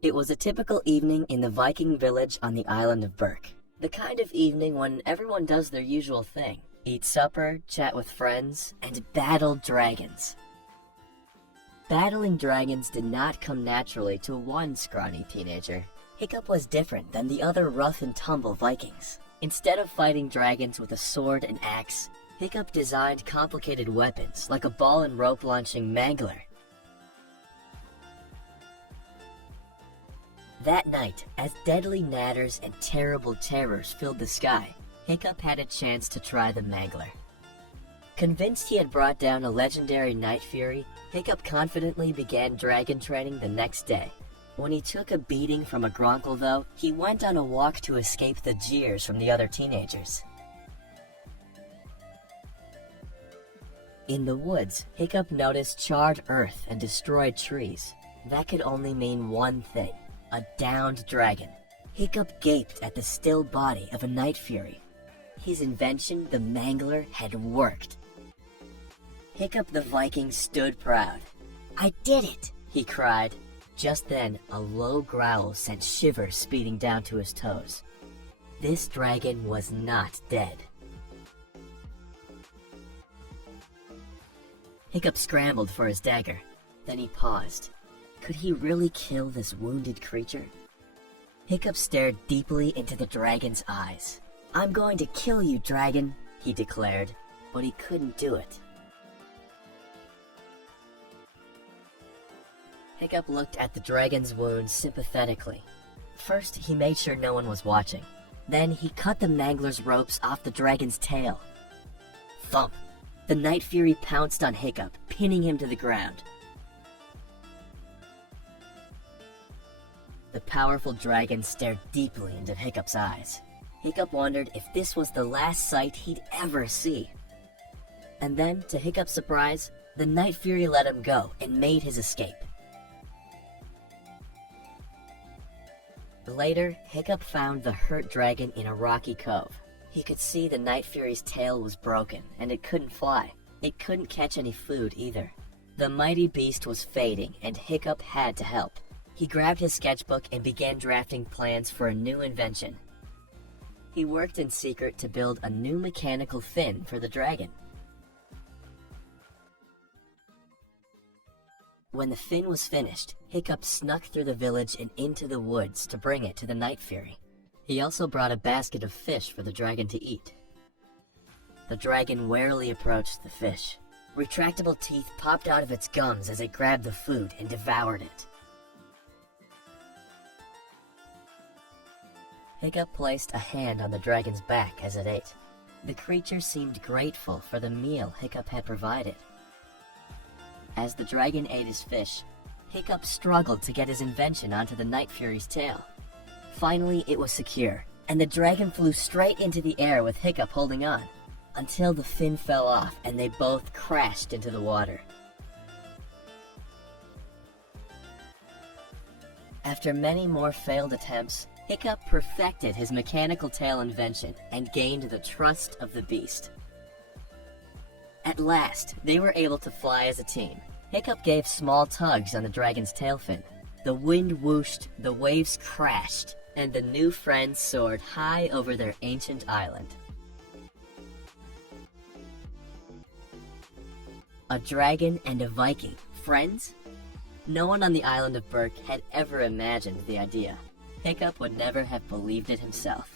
It was a typical evening in the Viking village on the island of Berk. The kind of evening when everyone does their usual thing. Eat supper, chat with friends, and battle dragons. Battling dragons did not come naturally to one scrawny teenager. Hiccup was different than the other rough-and-tumble Vikings. Instead of fighting dragons with a sword and axe, Hiccup designed complicated weapons like a ball and rope launching mangler. That night, as deadly natters and terrible terrors filled the sky, Hiccup had a chance to try the mangler. Convinced he had brought down a legendary Night Fury, Hiccup confidently began dragon training the next day. When he took a beating from a Gronkle, though, he went on a walk to escape the jeers from the other teenagers. In the woods, Hiccup noticed charred earth and destroyed trees. That could only mean one thing: a downed dragon. Hiccup gaped at the still body of a Night Fury. His invention, the Mangler, had worked. Hiccup the Viking stood proud. "I did it!" he cried. Just then, a low growl sent shivers speeding down to his toes. This dragon was not dead. Hiccup scrambled for his dagger. Then he paused. Could he really kill this wounded creature? Hiccup stared deeply into the dragon's eyes. "I'm going to kill you, dragon," he declared, but he couldn't do it. Hiccup looked at the dragon's wound sympathetically. First, he made sure no one was watching. Then he cut the Mangler's ropes off the dragon's tail. Thump! The Night Fury pounced on Hiccup, pinning him to the ground. The powerful dragon stared deeply into Hiccup's eyes. Hiccup wondered if this was the last sight he'd ever see. And then, to Hiccup's surprise, the Night Fury let him go and made his escape. Later, Hiccup found the hurt dragon in a rocky cove. He could see the Night Fury's tail was broken, and it couldn't fly. It couldn't catch any food either. The mighty beast was fading, and Hiccup had to help. He grabbed his sketchbook and began drafting plans for a new invention. He worked in secret to build a new mechanical fin for the dragon. When the fin was finished, Hiccup snuck through the village and into the woods to bring it to the Night Fury. He also brought a basket of fish for the dragon to eat. The dragon warily approached the fish. Retractable teeth popped out of its gums as it grabbed the food and devoured it. Hiccup placed a hand on the dragon's back as it ate. The creature seemed grateful for the meal Hiccup had provided. As the dragon ate his fish, Hiccup struggled to get his invention onto the Night Fury's tail. Finally, it was secure, and the dragon flew straight into the air with Hiccup holding on, until the fin fell off and they both crashed into the water. After many more failed attempts, Hiccup perfected his mechanical tail invention and gained the trust of the beast. At last, they were able to fly as a team. Hiccup gave small tugs on the dragon's tail fin. The wind whooshed, the waves crashed, and the new friends soared high over their ancient island. A dragon and a Viking, friends? No one on the island of Berk had ever imagined the idea. Hiccup would never have believed it himself.